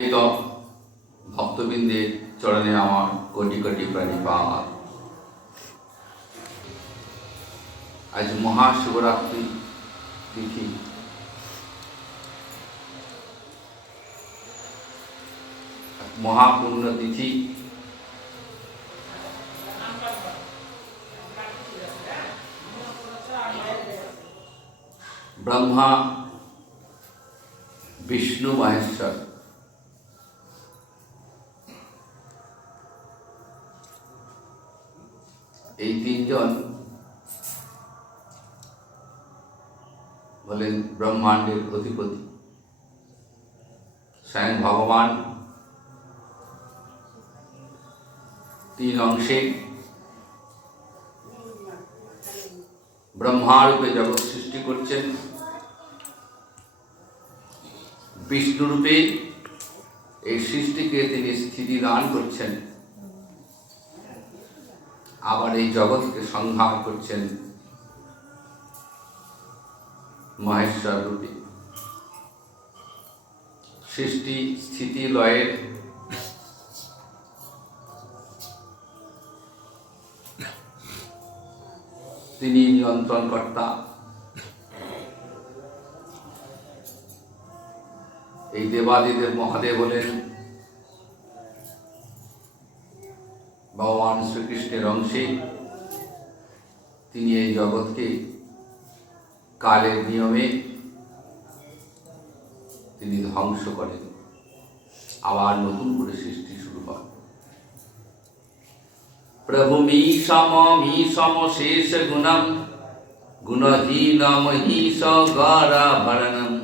তো ভক্তবৃন্দের চরণে আমার কোটি কোটি প্রণিপাত। আজ মহাশিবরাত্রি তিথি। মহাপুণ্য তিথি। ব্রহ্মা, বিষ্ণু, মহেশ্বর এই তিনজন বলেন ব্রহ্মাণ্ডের অধিপতি। স্বয়ং ভগবান তিন অংশে ব্রহ্মারূপে জগৎ সৃষ্টি করছেন, বিষ্ণুরূপে এই সৃষ্টিকে তিনি স্থিতি দান করছেন, আবার এই জগৎকে সংহার করছেন মহেশ্বর রূপে। সৃষ্টি স্থিতি লয়ের তিনি নিয়ন্ত্রণকর্তা। এই দেবাদিদেব মহাদেব হলেন ভগবান শ্রীকৃষ্ণের অংশে। তিনি এই জগৎকে কালের নিয়মে তিনি ধ্বংস করেন, আবার নতুন করে সৃষ্টি শুরু হয়। প্রভু মীশম শেষ গুণম গুণহীন মহিষ গরাভরণম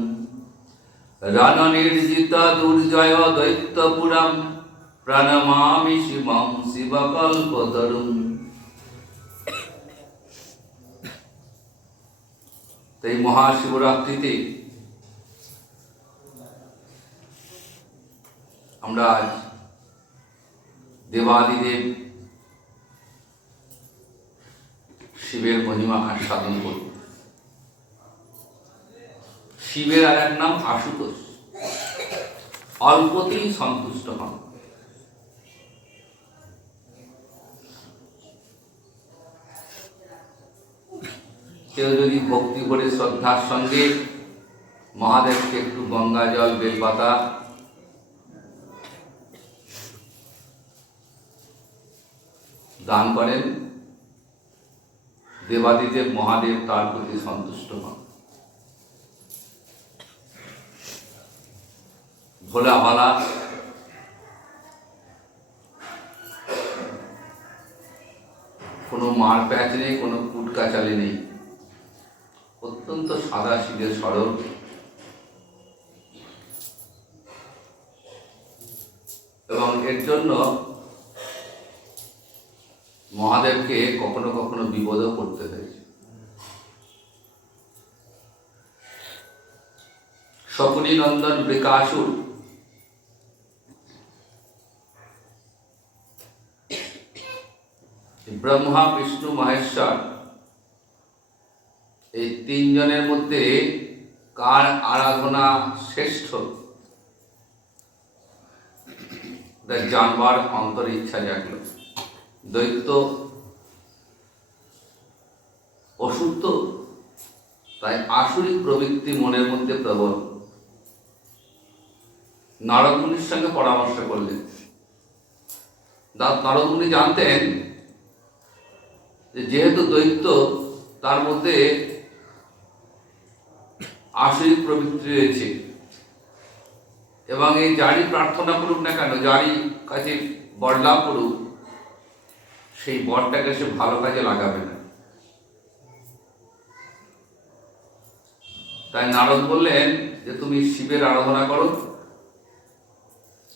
রণ নির্জিত দুর্জয় দৈত্যপুরম প্রণমামি শিবম শিবকল্পতরুম। এই মহাশিবরাত্রিতে আমরা আজ দেবাদিদেব শিবের মহিমা আস্বাদন করি। শিবের আর এক নাম আশুতোষ। অল্পতেই সন্তুষ্ট হন। কেউ যদি ভক্তি করে শ্রদ্ধার সঙ্গে মহাদেবকে একটু গঙ্গা জল বেলপাতা দান করেন, দেবাদিদেব মহাদেব তার প্রতি সন্তুষ্ট হন। ভোলা ভালা কোনো মার প্যাচ নেই, কোনো কুটকাচালি নেই, অত্যন্ত সাদা সিধে সরল। এবং এর জন্য মহাদেবকে কখনো কখনো বিপদও করতে হয়েছে। শকুনি নন্দন বৃকাসুর ব্রহ্মা, বিষ্ণু, মহেশ্বর এই তিনজনের মধ্যে কার আরাধনা শ্রেষ্ঠ জানবার অন্তর ইচ্ছা জাগল। দৈত্য অসুর তো, তাই আসুরিক প্রবৃত্তি মনের মধ্যে প্রবল। নারদ মুনির সঙ্গে পরামর্শ করলেন। নারদ মুনি জানতেন যে যেহেতু দৈত্য, তার মধ্যে আসুরিক প্রবৃত্তি রয়েছে, এবং এই যারই প্রার্থনা করুক না কেন, যারই কাছে বর লাভ করুক, সেই বরটাকে সে ভালো কাজে লাগাবে না। তাই নারদ বললেন যে তুমি শিবের আরাধনা করো,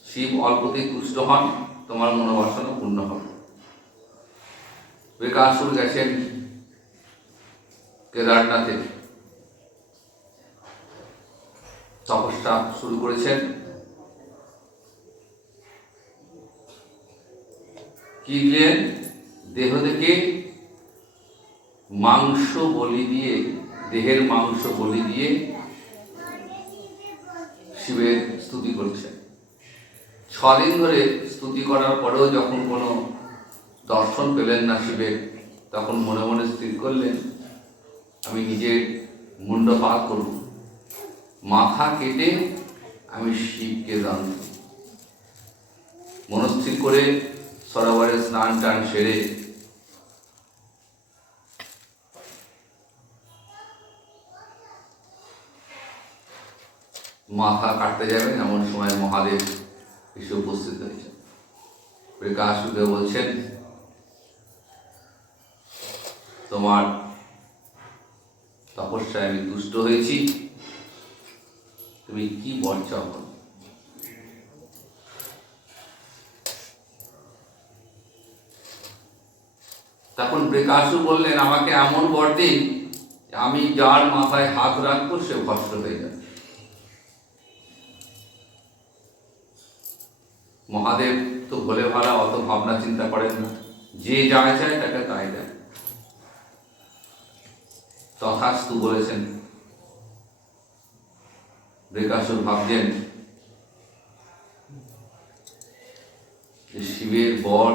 শিব অল্পতেই তুষ্ট হন, তোমার মনোবাসনা পূর্ণ হবে। বৃকাসুর গেছেন কেদারনাথে, তপস্যা শুরু করেছেন। কি দিলেন? দেহ থেকে মাংস বলি দিয়ে, দেহের মাংস বলি দিয়ে শিবের স্তুতি করছেন। 6 দিন ধরে স্তুতি করার পরেও যখন কোনো দর্শন পেলেন না শিবের, তখন মনে মনে স্থির করলেন আমি নিজে মুন্ডপাত করব, মাথা কেটে আমি শিবকে দান করব। মনস্থির করে সরোবরে স্নান টান সেরে মাথা কাটতে যাবেন, এমন সময় মহাদেব এসে উপস্থিত হয়েছেন। বৃকাসুদেব বলছেন তোমার তপস্যায় আমি তুষ্ট হয়েছি, তুমি কি বর চাও? তখন বৃকাসু বললেন আমাকে এমন বর দিন আমি যার মাথায় হাত রাখবো সে ভস্ম হয়ে যাবে। মহাদেব তো ভোলে ভালা, অত ভাবনা চিন্তা করেন না, যে যা চায় তাকে তাই দেয়। তথাস্তু বলেছেন। বৃকাসুর ভাবছেন শিবের বর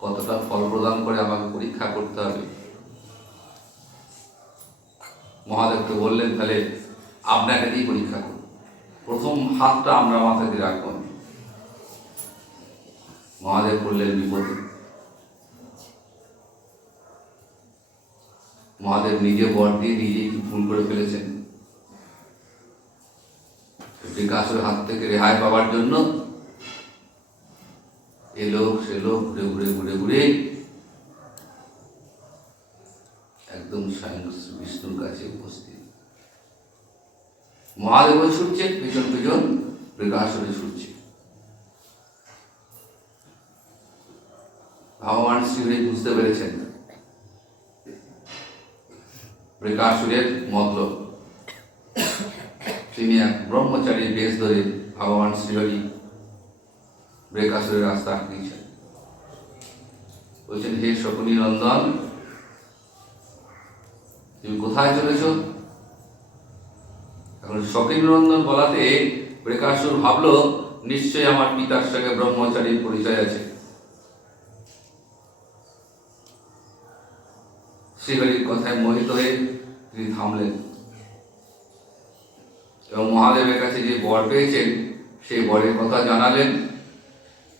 কতটা ফল প্রদান করে আমাকে পরীক্ষা করতে হবে। মহাদেবকে বললেন তাহলে আপনাকে দিয়ে পরীক্ষা করুন, প্রথম হাতটা আমরা মাথায় দিয়ে রাখবো। মহাদেব বললেন বিপদে। মহাদেব নিজে বর দিয়ে নিজে কি ভুল করে ফেলেছেন। বৃকাসুর হাত থেকে রেহাই পাওয়ার জন্য এ লোক সে লোক ঘুরে ঘুরে ঘুরে ঘুরে একদম স্বয়ং বিষ্ণুর কাছে উপস্থিত। মহাদেব ছুটছেন, পিছন পিছন বৃকাসুরে ছুটছে। ভগবান শ্রীহরি বুঝতে পেরেছেন বৃকাসুরের মতলব। তিনি এক ব্রহ্মচারীর বেশ ধরে ভগবান শ্রীহরি বৃকাসুরের রাস্তা আঁকিয়েছেন। বলছেন হে শকুনি নন্দন, তুমি কোথায় চলেছ? এখন শকুনি নন্দন বলাতে বৃকাসুর ভাবলো নিশ্চয়ই আমার পিতার সঙ্গে ব্রহ্মচারীর পরিচয় আছে। শ্রীহরির কথায় মোহিত হয়ে তিনি থামলেন এবং মহাদেবের কাছে যে বর পেয়েছেন সেই বরের কথা জানালেন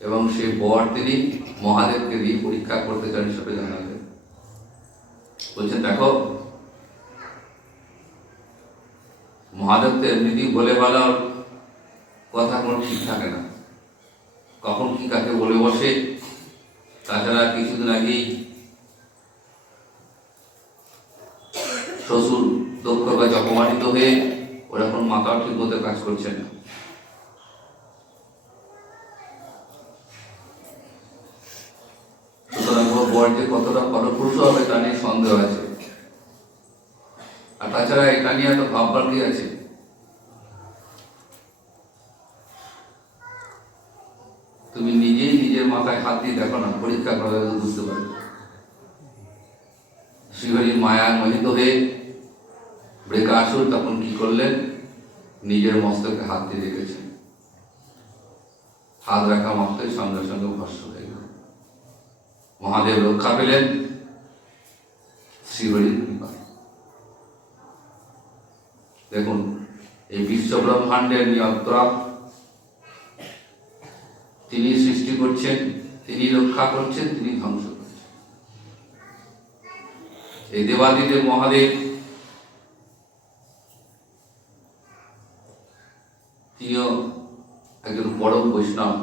এবং সেই বর তিনি মহাদেবকে দিয়ে পরীক্ষা করতে চান হিসেবে জানালেন। বলছেন দেখো, মহাদেব তো এমনিতেই বলে বলার কথা কোনো ঠিক থাকে না, কখন কি কাকে বলে বসে। তাছাড়া কিছুদিন আগেই শ্বশুর দক্ষ কাছে অপমানিত হয়ে ওরা এখন মাথাও ঠিক মতো কাজ করছে না। সুতরাং বর যে কতটা ফলপ্রসূ হবে তা নিয়ে সন্দেহ আছে। আর তাছাড়া এটা নিয়ে এত ভাববার কি আছে? তুমি নিজেই নিজের মাথায় হাত দিয়ে দেখো না, পরীক্ষা করে বুঝতে পারবে। শ্রীহরির মায়ায় মোহিত হয়ে বৃকাসুর তখন কি করলেন, নিজের মস্তকে হাত দিয়ে রেখেছেন। হাত রাখা মাত্রই সঙ্গে সঙ্গে ভস্ম হয়ে গেল। মহাদেব রক্ষা পেলেন শ্রীহরির কৃপায়। দেখুন, এই বিশ্ব ব্রহ্মাণ্ডের নিয়ন্ত্রক তিনি সৃষ্টি করছেন, তিনি রক্ষা করছেন, তিনি ধ্বংস করছেন। এই দেবাদিদেব মহাদেব তিনিও একজন পরম বৈষ্ণব।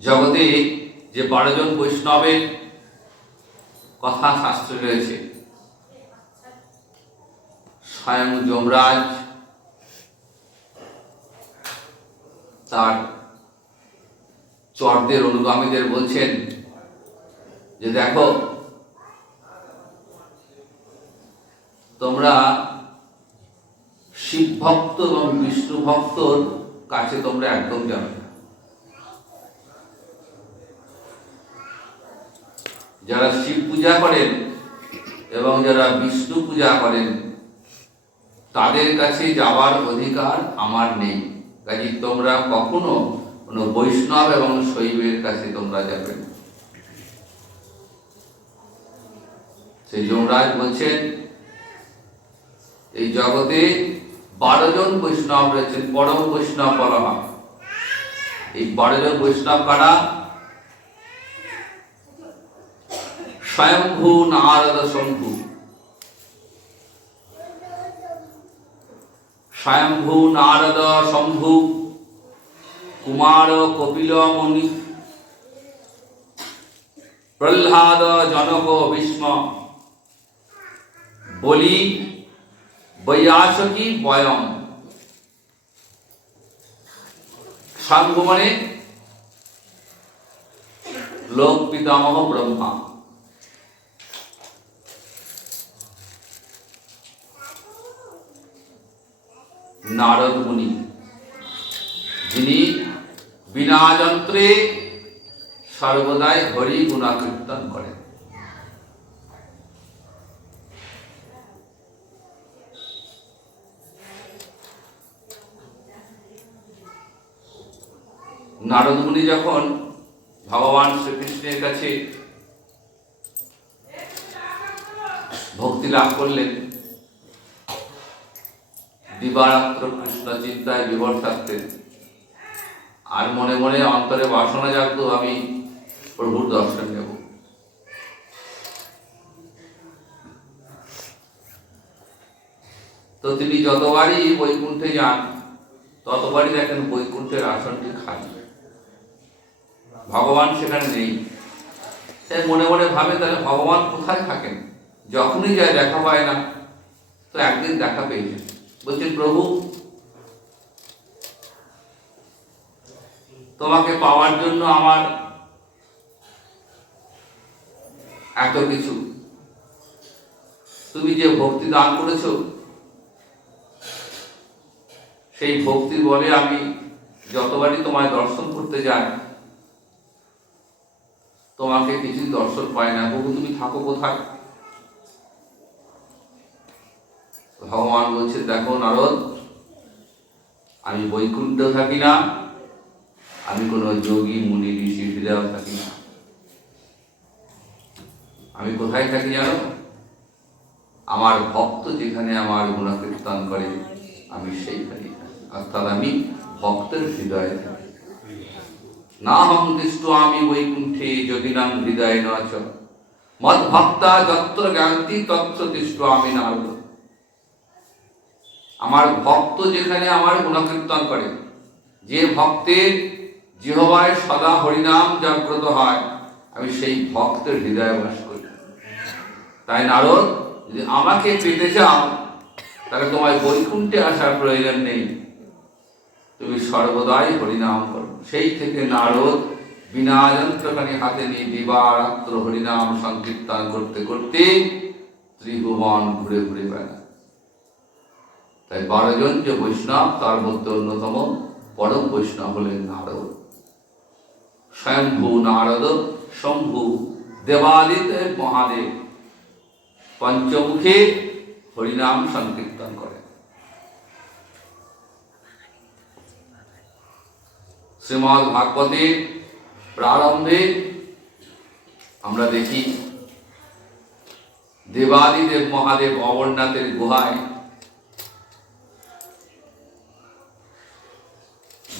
জগতে যে 12 জন বৈষ্ণবের কথা শাস্ত্রে রয়েছে, স্বয়ং যমরাজ তার চরদের অনুগামীদের বলছেন যে দেখো, তোমরা শিব ভক্ত এবং বিষ্ণু ভক্তর কাছে তোমরা একদম যাবে না। যারা শিব পূজা করেন এবং যারা বিষ্ণু পূজা করেন তাদের কাছে যাওয়ার অধিকার আমার নেই। কাজে তোমরা কখনো কোনো বৈষ্ণব এবং শৈবের কাছে তোমরা যাবে না। সেই যমরাজ বলছেন এই জগতে 12 জন বৈষ্ণব রয়েছেন, পরম বৈষ্ণব বলা হয়। এই 12 জন বৈষ্ণব কারা? স্বয়ম্ভু, নারদ, শম্ভু। স্বয়ম্ভু, নারদ, শম্ভু, কুমার, কপিল মুনি, প্রহ্লাদ, জনক, ভীষ্ম, বলি, বৈয়াসকি, বয়ম। স্বয়ম্ভু মানে লোক পিতামহ ব্রহ্মা। নারদ মুনি, যিনি বিনা যন্ত্রে সর্বদাই হরি গুণাকীর্তন করেন। নারদ মুনি যখন ভগবান শ্রীকৃষ্ণের কাছে ভক্তি লাভ করলেন, দিবারাত্র কৃষ্ণ চিন্তায় বিভোর থাকতেন, আর মনে মনে অন্তরে বাসনা জাগতো আমি প্রভুর দর্শন নেব। তো তিনি যতবারই বৈকুণ্ঠে যান ততবারই দেখেন বৈকুণ্ঠের আসনটি খালি, ভগবান সেখানে নেই। তাই মনে মনে ভাবে তাহলে ভগবান কোথায় থাকেন? যখনই যায় দেখা পায় না। তো একদিন দেখা পেয়েছেন, বলছেন প্রভু তোমাকে পাওয়ার জন্য আমার এত কিছু, তুমি যে ভক্তি দান করেছো সেই ভক্তির বলে আমি যতবারই তোমায় দর্শন করতে যাই তোমাকে কিছুই দর্শন পাই না। প্রভু তুমি থাকো কোথায়? ভগবান বলছে দেখো নারদ, আমি বৈকুণ্ঠ থাকি না, আমি কোনো যোগী মুনি ঋষি হৃদয় থাকি না। আমি কোথায় থাকি জানো? আমার ভক্ত যেখানে আমার গুণকীর্তন করে আমি সেইখানে থাকি, অর্থাৎ আমি ভক্তের হৃদয়ে থাকি। না হম দৃষ্ট আমি বৈকুণ্ঠে যোগিনাম হৃদয় নচ, মদ ভক্তা যত্র জ্ঞান্তি তত্র দৃষ্ট আমি নারদ। আমার ভক্ত যেখানে আমার গুণকীর্তন করে, যে ভক্তের জিহ্বায় সদা হরিনাম জাগ্রত হয়, আমি সেই ভক্তের হৃদয়ে বাস করি। তাই নারদ, যদি আমাকে পেতে চাও তাহলে তোমায় বৈকুণ্ঠে আসার প্রয়োজন নেই, তুমি সর্বদাই হরিনাম করো। সেই থেকে নারদ বিনা যন্ত্রখানি হাতে নিয়ে দিবারাত্র হরিনাম সংকীর্তন করতে করতে ত্রিভুবন ঘুরে ঘুরে বেড়ায়। তাই 12 জন যে বৈষ্ণব তার মধ্যে অন্যতম পরম বৈষ্ণব হলেন নারদ। স্বয়ম্ভু, নারদ, শম্ভু, দেবাদিত্য মহাদেব পঞ্চমুখে হরিনাম সংকীর্তন করে। শ্রীমদ্ ভাগবতের প্রারম্ভে আমরা দেখি দেবাদিদেব মহাদেব অমরনাথের গুহায়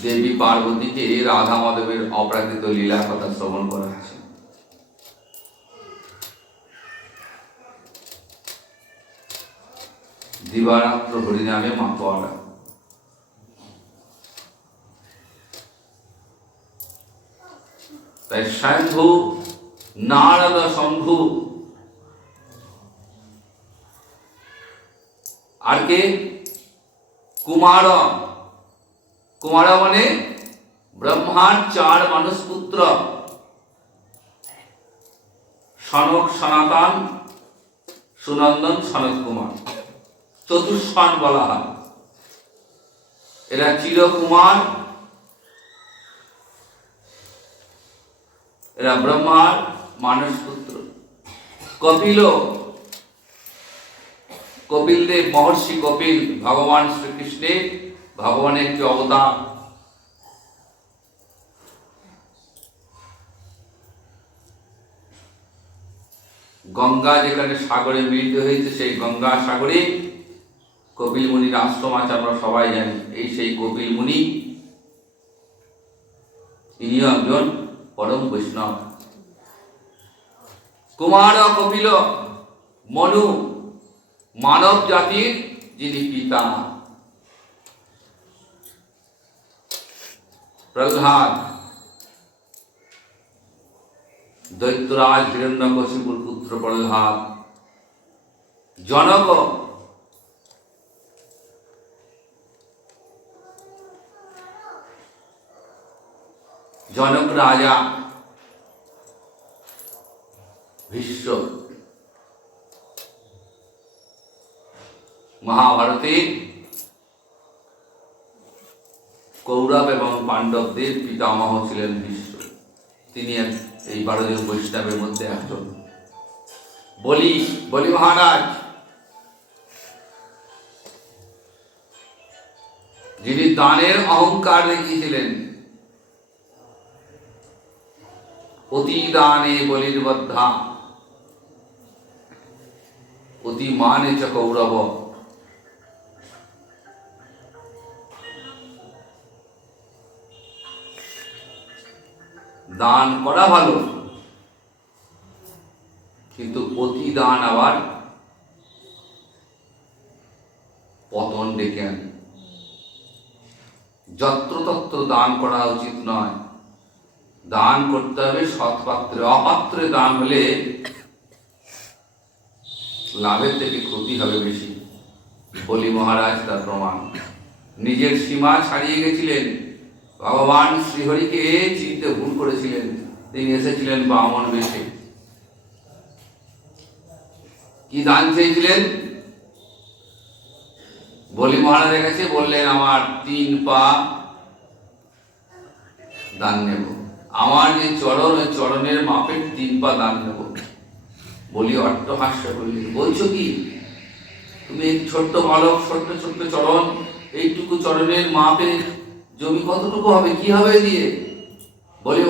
দেবী পার্বতীকে রাধা মাধবের অপ্রাকৃত লীলা কথা শ্রবণ করা হয়েছে। দিবারাত্র হরিনামে মাতোয়ারা। তাই স্বয়ম্ভু, নারদ, শম্ভু আর কে? কুমার। কুমার মানে ব্রহ্মার 4 মানস পুত্র, সনক, সনাতন, সুনন্দন, সনত কুমার, চতুষ্পাণ বলা হয়। এরা চিরকুমার, এরা ব্রহ্মার মানস পুত্র। কপিল কপিল দেব, মহর্ষি কপিল ভগবান শ্রীকৃষ্ণের ভগবানের একটি অবতার। গঙ্গা যেখানে সাগরে মিলিত হয়েছে, সেই গঙ্গা সাগরে কপিল মুনির আশ্রম আছে, আমরা সবাই জানি। এই সেই কপিল মুনি, ইনিও একজন পরম বৈষ্ণব। কুমার কপিল মনু, মানব জাতির যিনি পিতা। প্রহ্লাদ, দৈত্যরাজ হিরণ্যকশিপুর পুত্র প্রহ্লাদ। জনক, জনক রাজা। ভীষ্ম, মহাভারতের কৌরব এবং পাণ্ডবদের পিতামহ ছিলেন ভীষ্ম। তিনি এই 12 জন বৈষ্ণবের মধ্যে একজন। বলি মহারাজ, যিনি দানের অহংকার দেখিয়েছিলেন। অতি দানে বলির বদ্ধা, অতি মানে চ কৌরব। দান করা ভালো, কিন্তু অতি দান আবার পতন ডেকে আনে। যত্রতত্র দান করা উচিত নয়। দান করতে হবে সৎপাত্রে। অপাত্রে দান হলে লাভের থেকে ক্ষতি হবে বেশি। বলি মহারাজ তার প্রমাণ। নিজের সীমা ছাড়িয়ে গেছিলেন, ভগবান শ্রীহরিকে চিনতে ভুল করেছিলেন। তিনি এসেছিলেন বামন বেশে। কি দান চেয়েছিলেন? বলি মহারাজের কাছে বললেন, আমার 3 পা দান নেব। আমার যে চরণ, ওই চরণের মাপের 3 পা দান নেব। বলি অট্টহাস্য করলেন, বলছো কি তুমি? ছোট্ট বালক, ছোট্ট ছোট্ট চরণ, এইটুকু চরণের মাপে জমি কতটুকু হবে? কি হবে দিয়ে? বলি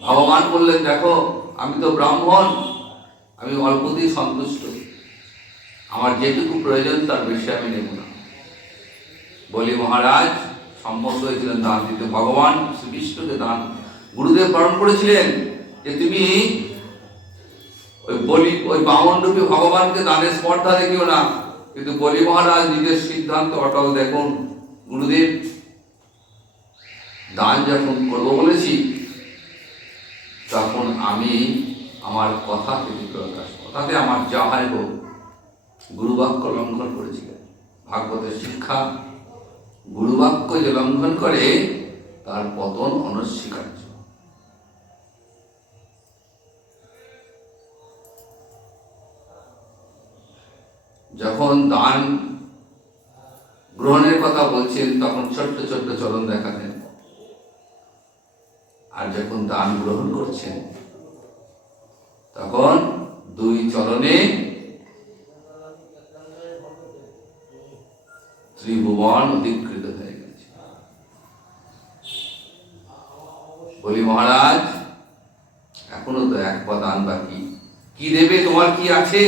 ভগবান বললেন, দেখো আমি তো ব্রাহ্মণ, আমি অল্পতেই সন্তুষ্ট। আমার যেটুকু প্রয়োজন তার বেশি আমি নেব না। বলি মহারাজ সম্মত হয়েছিলেন দান দিতে। ভগবান শ্রীকৃষ্ণকে দান, গুরুদেব বারণ করেছিলেন যে তুমি ওই বামন রূপী ভগবানকে দানের স্পর্ধা দেখিও না। কিন্তু বলি মহারাজ নিজের সিদ্ধান্ত অটল। দেখুন গুরুদেব, দান যখন করবো বলেছি, তখন আমি আমার কথা থেকে প্রকাশ, কথাতে আমার যা হয় হোক। গুরুবাক্য লঙ্ঘন করেছিলেন। ভাগবতের শিক্ষা, গুরুবাক্য যে লঙ্ঘন করে তার পতন অনস্বীকার্য। যখন দান গ্রহণের কথা বলছেন, তখন ছোট্ট ছোট্ট চরণ দেখাতেন। আর যখন দান গ্রহণ করছেন, তখন 2 চরণে ত্রিভুবন অধিকৃত হয়ে গেছে। বলি মহারাজ এখনো তো 1 পা দান বাকি, কি দেবে? তোমার কি আছে?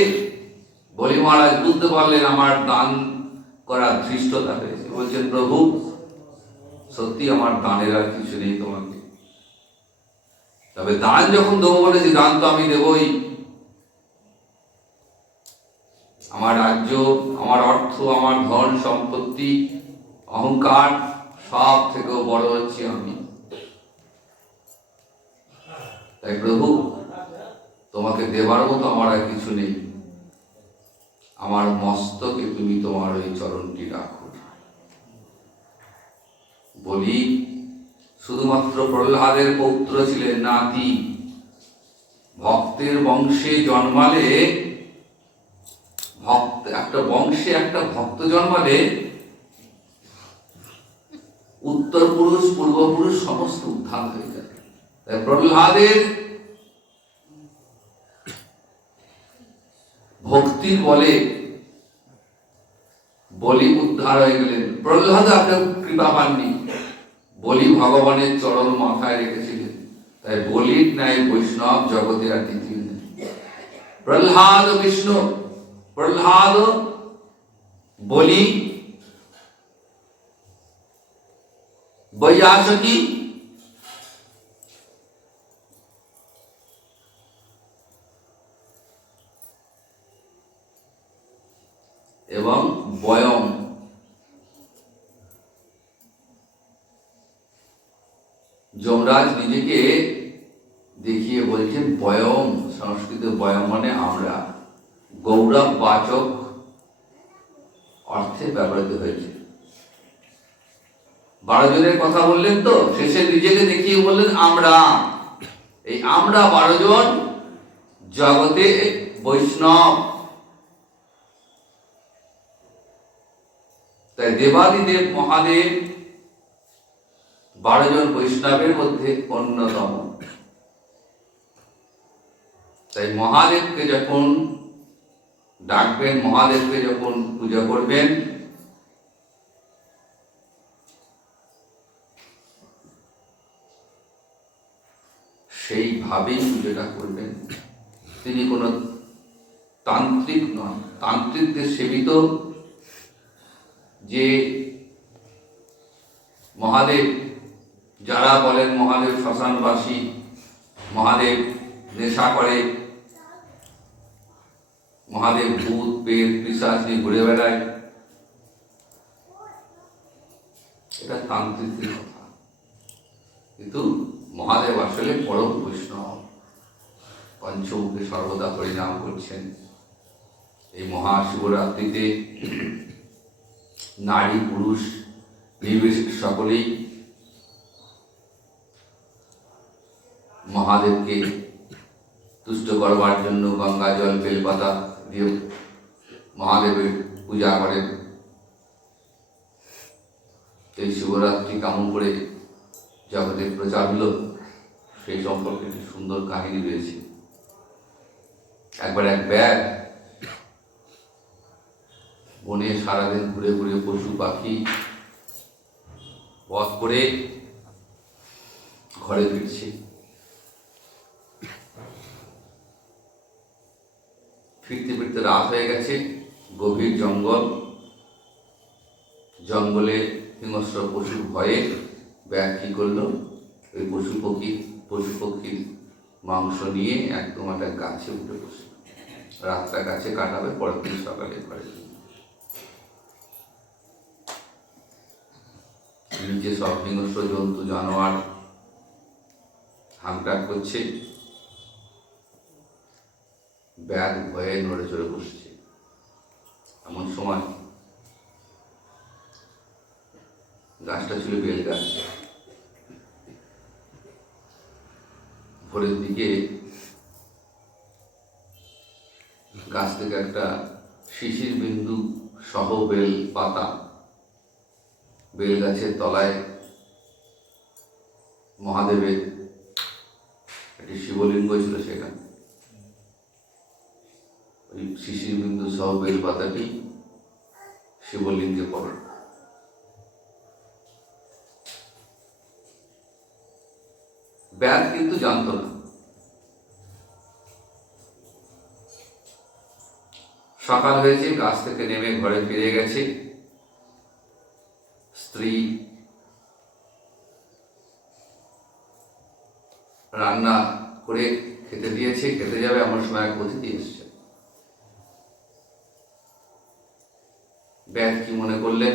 বলি মহারাজ বুঝতে পারলেন আমার দান করার ধৃষ্টতা হয়েছে। বলছেন, প্রভু সত্যি আমার দানের আর কিছু নেই তোমাকে, তবে দান যখন দেবো বলেছি, দান তো আমি দেবই। আমার রাজ্য, আমার অর্থ, আমার ধন সম্পত্তি, অহংকার সব থেকেও বড় হচ্ছে আমি। তাই প্রভু তোমাকে দেবার মতো আমার আর কিছু নেই। আমার মস্তকে তুমি তোমার ওই চরণটি রাখো। বলি শুধুমাত্র প্রহ্লাদের পৌত্র ছিলেন, নাতি। ভক্তের বংশে জন্মালে, একটা বংশে একটা ভক্ত জন্মালে উত্তর পুরুষ পূর্বপুরুষ সমস্ত উত্থান হয়ে যায়। তাই প্রহ্লাদের ভক্তির বলে বলি উদ্ধার হয়ে গেলেন। প্রহ্লাদ আপনার কৃপা পাননি, বলি ভগবানের চরণ মাথায় রেখেছিলেন, তাই বলির ন্যায় বৈষ্ণব জগতে আর দ্বিতীয় নেই। প্রহ্লাদ বিষ্ণু, প্রহ্লাদ বলি, বৈয়াসকি এবং বয়ম। যমরাজ নিজেকে দেখিয়ে বলছেন বয়ম, সংস্কৃত বয়ম মানে আমরা, গৌরব বাচক অর্থে ব্যবহৃত হয়েছে। 12 জনের কথা বললেন তো, শেষে নিজেকে দেখিয়ে বললেন আমরা। এই আমরা 12 জন জগতে বৈষ্ণব। তাই দেবাদিদেব মহাদেব 12 জন বৈষ্ণবের মধ্যে অন্যতম। তাই মহাদেবকে যখন ডাকবেন, মহাদেবকে যখন পূজা করবেন, সেইভাবেই পুজোটা করবেন। তিনি কোনো তান্ত্রিক নন। তান্ত্রিকদের সেবিত যে মহাদেব, যারা বলেন মহাদেব শ্মশানবাসী, মহাদেব নেশা করে, মহাদেব ভূত পেট পিশাচ নিয়ে ঘুরে বেড়ায়, এটা তান্ত্রিকের কথা। কিন্তু মহাদেব আসলে পরম বৈষ্ণব, পঞ্চমুখে সর্বদা হরিনাম করছেন। এই মহাশিবরাত্রিতে নারী পুরুষ নির্বিশেষে সকলেই মহাদেবকে তুষ্ট করবার জন্য গঙ্গা জল বেলপাতা দিয়ে মহাদেবের পূজা করেন। এই শিবরাত্রি কেমন করে জগতে প্রচার হল, সেই সম্পর্কে একটি সুন্দর কাহিনী রয়েছে। একবার এক ব্যাগ বনে সারাদিন ঘুরে ঘুরে পশু পাখি বধ করে ঘরে ফিরছে। ফিরতে ফিরতে রাত হয়ে গেছে, গভীর জঙ্গল, জঙ্গলে হিংস্র পশুর ভয়ে ব্যাগ কি করলো, ওই পশু পক্ষীর মাংস নিয়ে একদম একটা গাছে উঠে বসে রাতটা গাছে কাটাবে, পরের দিন সকালে ঘরে। নিচে সব হিংস্র জন্তু জানোয়ার হাঁকডাক করছে, ব্যাগ ভয়ে নড়ে চড়ে বসছে। এমন সময় গাছটা ছিল বেল গাছ। ভোরের দিকে গাছ থেকে একটা শিশির বিন্দু সহ বেল পাতা বেল গাছের তলায় মহাদেবের একটি শিবলিঙ্গ ছিল, সেখানে ওই শিশির বিন্দু সহ বেল পাতাটি শিবলিঙ্গে পড়ে। ব্যাগ কিন্তু জানত না। সকাল হয়েছে, গাছ থেকে নেমে ঘরে ফিরে গেছে। স্ত্রী রান্না করে খেতে দিয়েছে, খেতে যাবে, এমন সময় এক অতিথি এসছে। ব্যাগ কি মনে করলেন,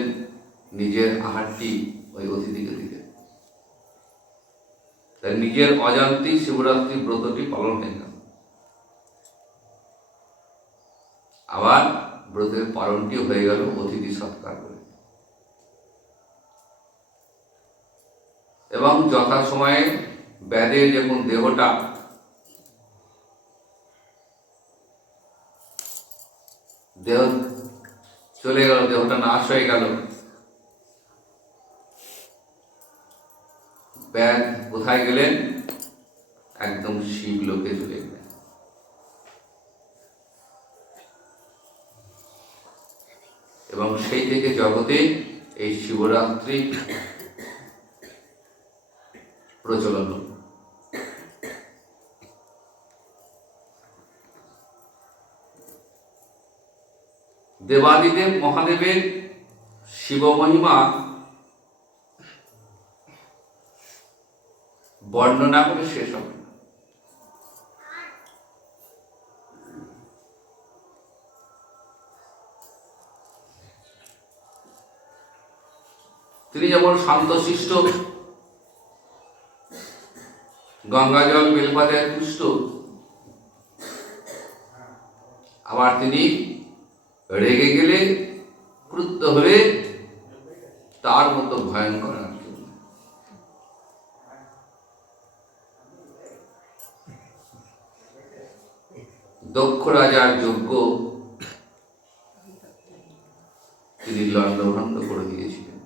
নিজের আহারটি ওই অতিথিকে দিলেন। তাই নিজের অজান্তেই শিবরাত্রি ব্রতটি পালন হয়ে গেল। আবার ব্রতের পালনটি হয়ে গেল অতিথি সৎকার করে। এবং যথাসময়ে ব্যাধের যখন দেহটা দেহ চলে গেল, দেহটা নাশ হয়ে গেল, ব্যাগ কোথায় গেলেন? একদম শিবলোকে চলে গেলেন। এবং সেই থেকে জগতে এই শিবরাত্রি প্রচলন হল। দেবাদিদেব মহাদেবের শিব মহিমা বর্ণনা করে শেষ হবে না। তিনি যেমন শান্তশিষ্ট, গঙ্গাজল বেলপাতায় তুষ্ট, আবার তিনি রেগে গেলে, ক্রুদ্ধ হলে তার মতো ভয়ঙ্কর আর কেউ নেই। দক্ষ রাজার যজ্ঞ তিনি লণ্ডভণ্ড করে দিয়েছিলেন।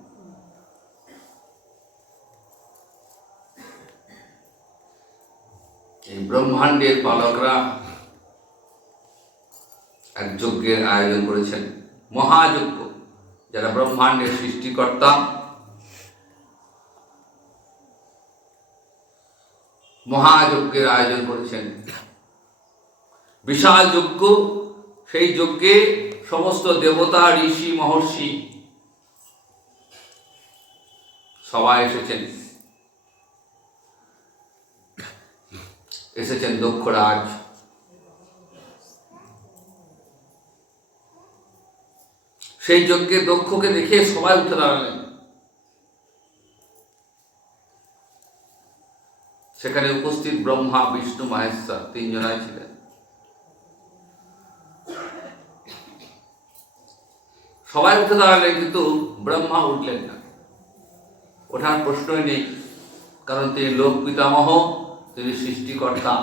এই ব্রহ্মাণ্ডের পালকরা এক যজ্ঞের আয়োজন করেছেন, মহাযজ্ঞ। যারা ব্রহ্মাণ্ডের সৃষ্টিকর্তা, মহাযজ্ঞের আয়োজন করেছেন, বিশাল যজ্ঞ। সেই যজ্ঞে সমস্ত দেবতা, ঋষি, মহর্ষি সবাই এসেছেন দক্ষরাজ। সেই যজ্ঞে দক্ষকে দেখে সবাই উঠে দাঁড়ালেন। সেখানে উপস্থিত ব্রহ্মা, বিষ্ণু, মহেশ্বর তিনজনাই ছিলেন। সবাই উঠে দাঁড়ালেন, কিন্তু ব্রহ্মা উঠলেন না। ওঠার প্রশ্নই নেই, কারণ তিনি লোক পিতামহ, তিনি সৃষ্টিকর্তা।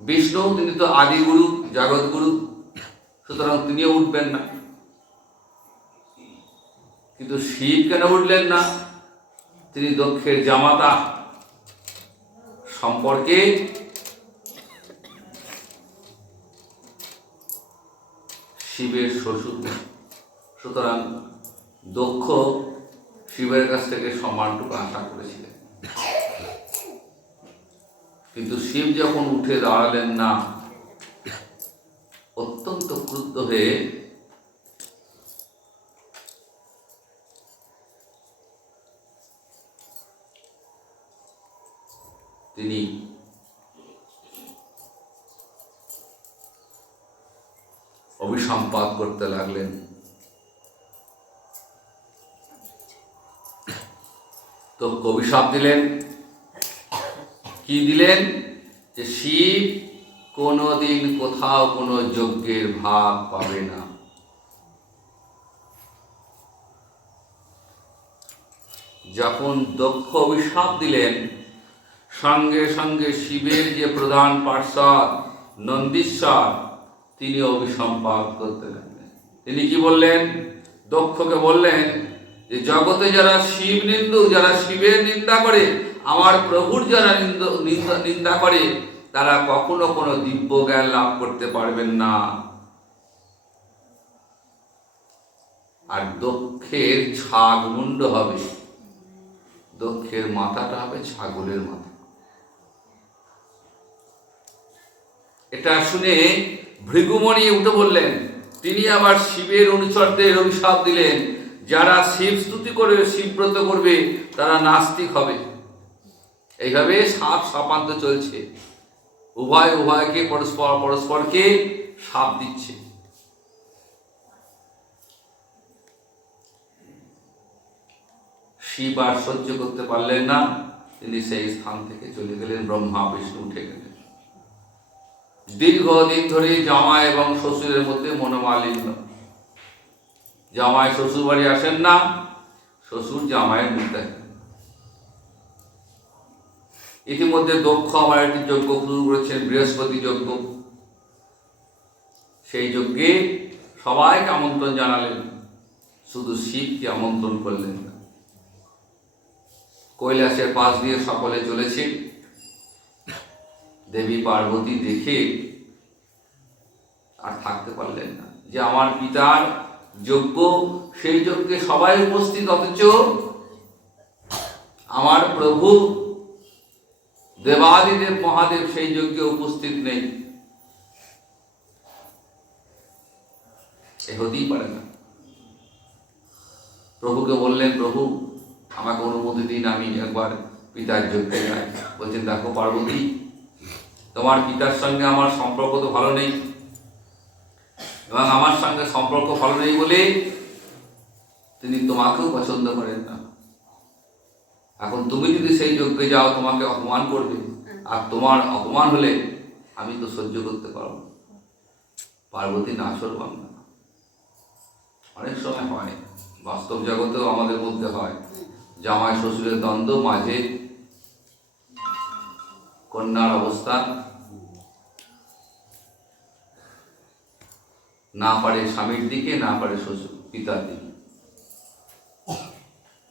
বিষ্ণু তিনি তো আদিগুরু, জগৎগুরু, সুতরাং তিনিও উঠবেন না। কিন্তু শিব কেন উঠলেন না? তিনি দক্ষের জামাতা সম্পর্কে শিবের শ্বশুর, সুতরাং দক্ষ শিবের কাছ থেকে সম্মানটুকু আশা করেছিলেন। কিন্তু শিব যখন উঠে দাঁড়ালেন না, অত্যন্ত ক্রুদ্ধ হয়ে তিনি অভিসম্পাত করতে লাগলেন। তো অভিশাপ দিলেন। কি দিলেন? যে শিব কোনোদিন কোথাও কোনো যজ্ঞের ভাগ পাবে না। যখন দক্ষ অভিশাপ দিলেন, সঙ্গে সঙ্গে শিবের যে প্রধান পার্ষদ নন্দীশ্বর, তিনি অভিসম্পাত করতে লাগলেন। তিনি কি বললেন? দক্ষকে বললেন যে জগতে যারা শিব নিন্দু, যারা শিবের নিন্দা করে, আমার প্রভুর যারা নিন্দা করে, তারা কখনো কোনো দিব্য জ্ঞান লাভ করতে পারবেন না। আর দক্ষের ছাগ মুন্ড হবে, দক্ষের মাথাটা হবে ছাগলের মাথা। এটা শুনে ভৃগুমণি উঠে বললেন। তিনি আবার শিবের অনুচরদের অভিশাপ দিলেন, যারা শিব স্তুতি করবে, শিবব্রত করবে, তারা নাস্তিক হবে। এইভাবে সাপ সাপান্ত চলছে, উভয়কে পরস্পরকে শাপ দিচ্ছে। শিব আর সহ্য করতে পারলেন না, তিনি সেই স্থান থেকে চলে গেলেন। ব্রহ্মা বিষ্ণু উঠে গেলেন। দীর্ঘদিন ধরে জামাই এবং শ্বশুরের মধ্যে মনোমালিন্য। জামাই শ্বশুর বাড়ি আসেন না, শ্বশুর জামাইয়ের মুখ দেখেন। ইতিমধ্যে দক্ষ আবার একটি যজ্ঞ শুরু করেছেন, বৃহস্পতি যজ্ঞ। সেই যজ্ঞে সবাইকে আমন্ত্রণ জানালেন, শুধু শিবকে আমন্ত্রণ করলেন না। কৈলাসের পাশ দিয়ে সকলে চলেছে। দেবী পার্বতী দেখে আর থাকতে পারলেন না, যে আমার পিতার যজ্ঞ, সেই যজ্ঞে সবাই উপস্থিত, অথচ আমার প্রভু দেবাদিদেব মহাদেব সেই যজ্ঞে উপস্থিত নেই। এ হতেই পারে না। প্রভুকে বললেন, প্রভু আমাকে অনুমতি দিন, আমি একবার পিতার যজ্ঞে যাই। বলছেন, দেখো পার্বতী, তোমার পিতার সঙ্গে আমার সম্পর্ক তো ভালো নেই, এবং আমার সঙ্গে সম্পর্ক ভালো নেই বলে তিনি তোমাকেও পছন্দ করেন না। এখন তুমি যদি সেই যজ্ঞে যাও, তোমাকে অপমান করবে, আর তোমার অপমান হলে আমি তো সহ্য করতে পারবো। পার্বতী নাছোড়বান না। অনেক সময় হয়, বাস্তব জগতেও আমাদের মধ্যে হয়, জামাই শ্বশুরের দ্বন্দ্ব, মাঝে কন্যার অবস্থা, না পারে স্বামীর দিকে, না পারে শ্বশুর পিতার দিকে।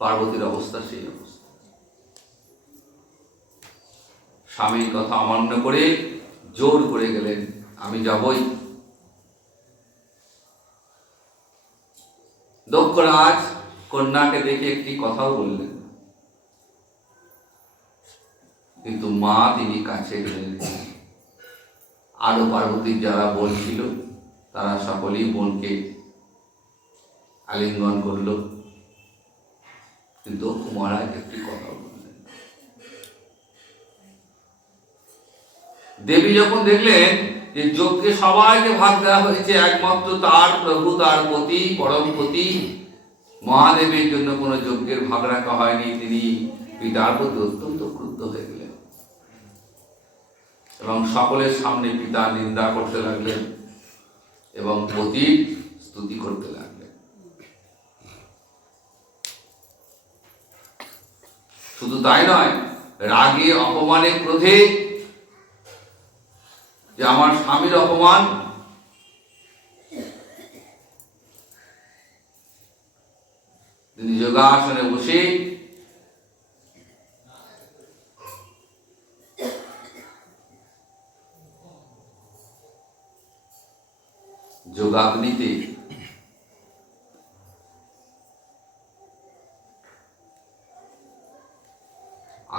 পার্বতীর অবস্থা সেই অবস্থা। স্বামীর কথা অমান্য করে জোর করে গেলেন, আমি যাবই। দক্ষরাজ কন্যাকে দেখে একটি কথাও বললেন, কিন্তু মা তিনি কাছে গেলেন। আরো পার্বতীর যারা বোন ছিল, তারা সকলেই বোনকে আলিঙ্গন করল, কিন্তু মহারাজ একটি কথা বললেন। দেবী যখন দেখলেন যে যজ্ঞে সবাইকে ভাগ দেওয়া হয়েছে, একমাত্র তার প্রভু, তার পতি, পরম পতি মহাদেবের জন্য কোনো যজ্ঞের ভাগ রাখা হয়নি, তিনি পিতার প্রতি অত্যন্ত ক্রুদ্ধ হয়ে গেলেন এবং সকলের সামনে পিতার নিন্দা করতে লাগলেন এবং পতির স্তুতি করতে লাগলেন। শুধু তাই নয়, রাগে, অপমানে, ক্রোধে, যে আমার স্বামীর অপমান, তিনি যোগাসনে বসে যোগাগ্নিতে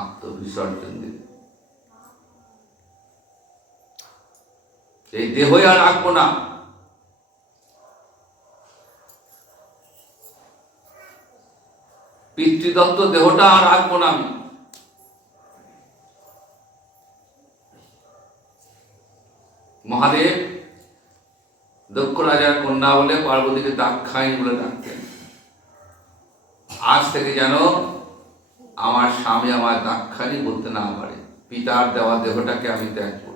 আত্মবিসর্জন দিলেন। এই দেহ আর রাখবো না, পিতৃদত্ত দেহটা আর রাখবো না আমি। মহাদেব দক্ষ রাজার কন্যা বলে পার্বতীকে দাক্ষায়ণী বলে ডাকতেন। আজ থেকে যেন আমার স্বামী আমার দাক্ষায়ণী বলতে না পারে, পিতার দেওয়া দেহটাকে আমি ত্যাগ করি।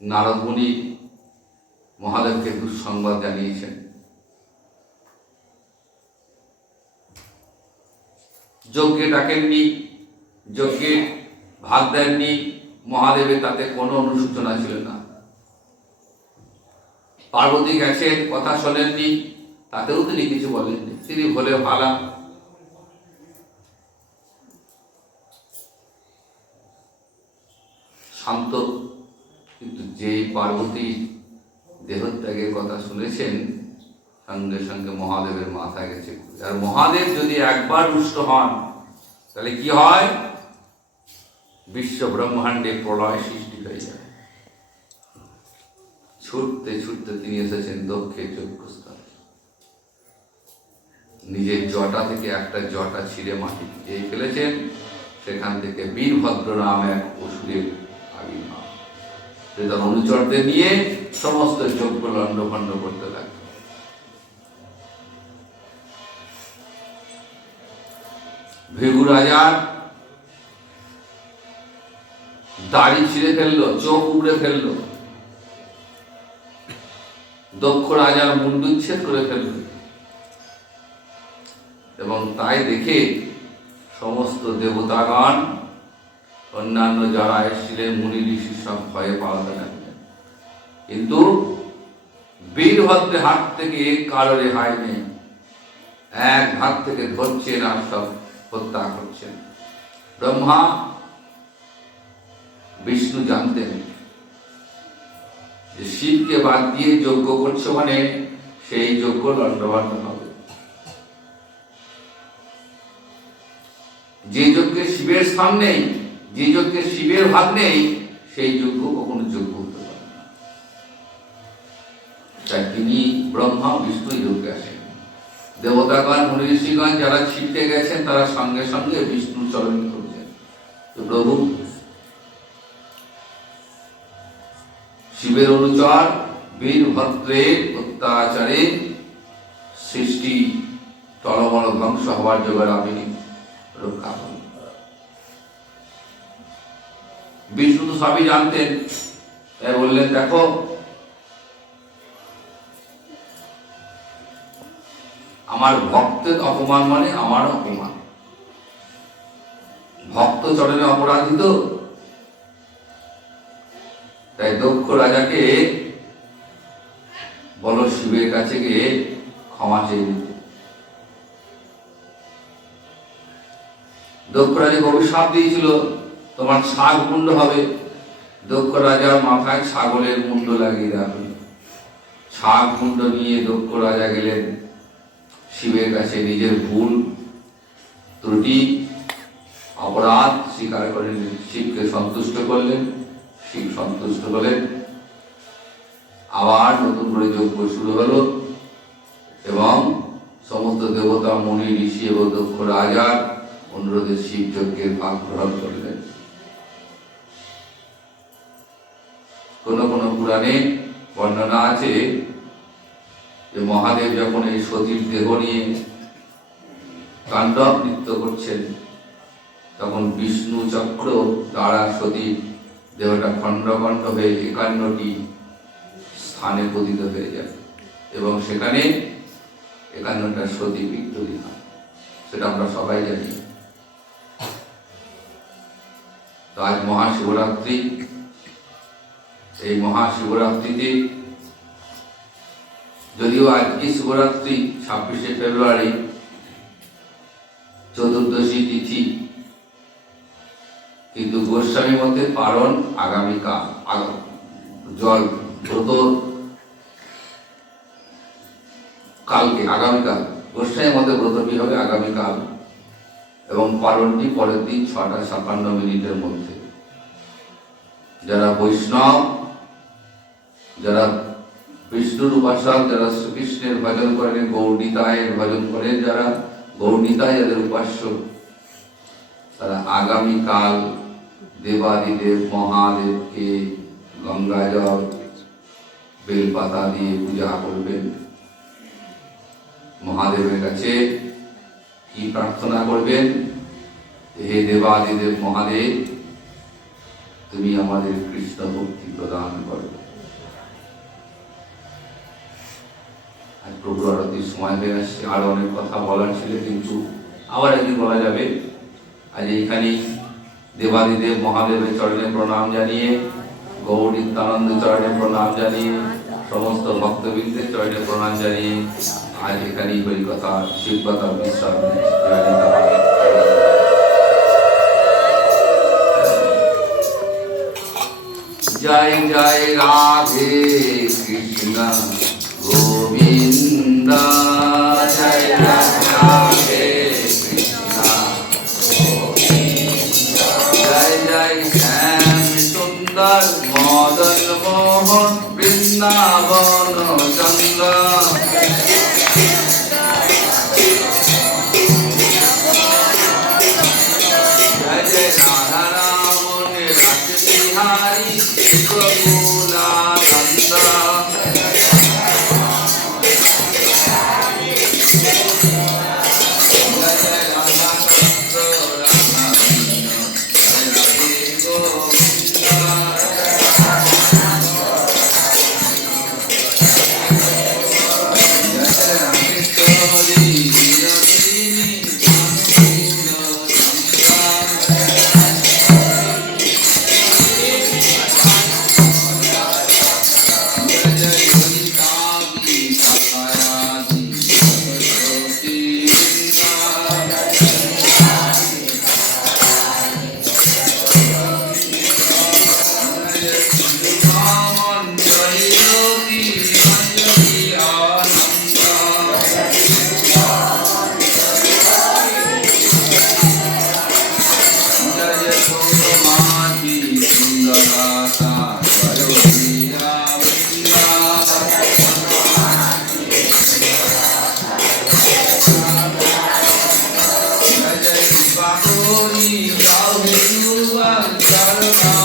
নারদ মুনি মহাদেবকে দুঃসংবাদ জানিয়েছেন। যজ্ঞে ডাকেননি, যজ্ঞে ভাগ দেননি, মহাদেবের তাতে কোনো অনুশোচনা ছিল না। পার্বতী গেছেন, কথা শোনেননি, তাতেও তিনি কিছু বলেননি, তিনি ভোলে ভালা। শান্ত। কিন্তু যে পার্বতী দেহত্যাগের কথা শুনেছেন, সঙ্গে সঙ্গে মহাদেবের মাথায় গেছে। আর মহাদেব যদি একবার রুষ্ট হন, তাহলে কি হয়? বিশ্ব ব্রহ্মাণ্ডে প্রলয় সৃষ্টি হয়ে যায়। ছুটতে ছুটতে তিনি এসেছেন দক্ষের যজ্ঞস্থলে। নিজের জটা থেকে একটা জটা ছিঁড়ে মাটি যেই ফেলেছেন, সেখান থেকে বীরভদ্র নাম এক অসুরের আবির্ভাব। সে তার অনুচরদের নিয়ে সমস্ত যজ্ঞ লণ্ডভণ্ড করতে লাগল। ভৃগু রাজার দাড়ি ছিঁড়ে ফেললো, চোখ উপড়ে ফেললো, দক্ষ রাজার মুন্ডুচ্ছেদ করে ফেলল। এবং তাই দেখে সমস্ত দেবতাগণ, অন্যান্য যারা এসেছিলেন, মুনি ঋষি, সব ভয়ে পালাতে লাগলেন। কিন্তু বীরভদ্রের হাত থেকে কারো রেহাই নেই। এক হাত থেকে ধরছেন আর সব হত্যা করছেন। ব্রহ্মা বিষ্ণু জানতেন যে শিবকে বাদ দিয়ে যজ্ঞ করছে মানে সেই যজ্ঞ লণ্ডভণ্ড হবে। যে যজ্ঞে শিবের স্থান নেই, যে যজ্ঞে শিবের ভাগ নেই, সেই যজ্ঞ কখনো যজ্ঞ হতে পারে না। তাই তিনি ব্রহ্মা বিষ্ণু যজ্ঞে আসেন। দেবতাগণ মুনি ঋষিগণ যারা ছিটকে গেছেন তারা সঙ্গে সঙ্গে বিষ্ণু চরণ করছেন। প্রভু শিবের অনুচর বীরভদ্রের অত্যাচারে সৃষ্টি টলমল ধ্বংস হওয়ার জোগাড় আমি রক্ষা করি। বিষ্ণু তো সবই জানতেন, তাই বললেন দেখো আমার ভক্তের অপমান মানে আমার অপমান, ভক্ত চরণে অপরাধী তো, তাই দক্ষ রাজাকে বলো শিবের কাছে গিয়ে ক্ষমা চেয়ে নিতে। দক্ষ রাজাকে অভিশাপ দিয়েছিল তোমার ছাগ মুন্ড হবে। দক্ষ রাজার মাথায় ছাগলের মুন্ড লাগিয়ে দেওয়া হল। ছাগ মুন্ড নিয়ে দক্ষ রাজা গেলেন শিবের কাছে, নিজের ভুল ত্রুটি অপরাধ স্বীকার করে শিবকে সন্তুষ্ট করলেন। শিব সন্তুষ্ট হলেন, আবার নতুন করে যজ্ঞ শুরু হলো এবং সমস্ত দেবতা মুনি ঋষি এবং দক্ষ রাজার অনুরোধে শিব যজ্ঞের ভাগ গ্রহণ করলেন। কোন কোন পুরাণে বর্ণনা আছে যে মহাদেব যখন এই সতীর দেহ নিয়ে তাণ্ডব নৃত্য করছেন তখন বিষ্ণু চক্র দ্বারা সতীর দেহটা খণ্ড খণ্ড হয়ে 51টি স্থানে পতিত হয়ে যায় এবং সেখানে 51টা সতী বিক্রি হয়। সেটা আমরা সবাই জানি। তো আজ মহাশিবরাত্রি, এই মহাশিবরাত্রিতে যদিও আজকে শিবরাত্রি 26শে ফেব্রুয়ারি চতুর্দশী তিথি, কিন্তু গোস্বামী মতে পারণ আগামীকাল, জল ব্রত কালকে, আগামীকাল। গোস্বামী মতে ব্রতটি হবে আগামীকাল এবং পারণটি পরের দিন 6:56 মধ্যে। যারা বৈষ্ণব, যারা বিষ্ণুর উপাসক, যারা শ্রীকৃষ্ণের ভজন করেন, গৌরনীতায়ের ভজন করেন, যারা গৌরনীতায় যাদের উপাস্য, তারা আগামীকাল দেবাদিদেব মহাদেবকে গঙ্গা জল বেলপাতা দিয়ে পূজা করবেন। মহাদেবের কাছে কি প্রার্থনা করবেন? হে দেবাদিদেব মহাদেব, তুমি আমাদের কৃষ্ণ ভক্তি প্রদান করো। আজ প্রভু আরতির সময় হয়ে আসছে, আরো অনেক কথা বলার ছিল কিন্তু আবার একদিন বলা যাবে। আজ এইখানে দেবাদিদেব মহাদেবের চরণে প্রণাম জানিয়ে, গৌর নিত্যানন্দ চরণে প্রণাম জানিয়ে, সমস্ত ভক্তবৃন্দের চরণে প্রণাম জানিয়ে আজ এখানেই হরিকথা শিবকথা বিশ্রাম। জয় জয় রাধে কৃষ্ণ গোবিন্দ, জয় জয় রাধে কৃষ্ণ গোবিন্দ, জয় জয় শ্যাম সুন্দর মদন মোহন বৃন্দাবন চন্দ্র, জয় জয় রাধা রামন রাজ বিহারী গোকুলানন্দ, করি যাও হে দুয়ার শরণা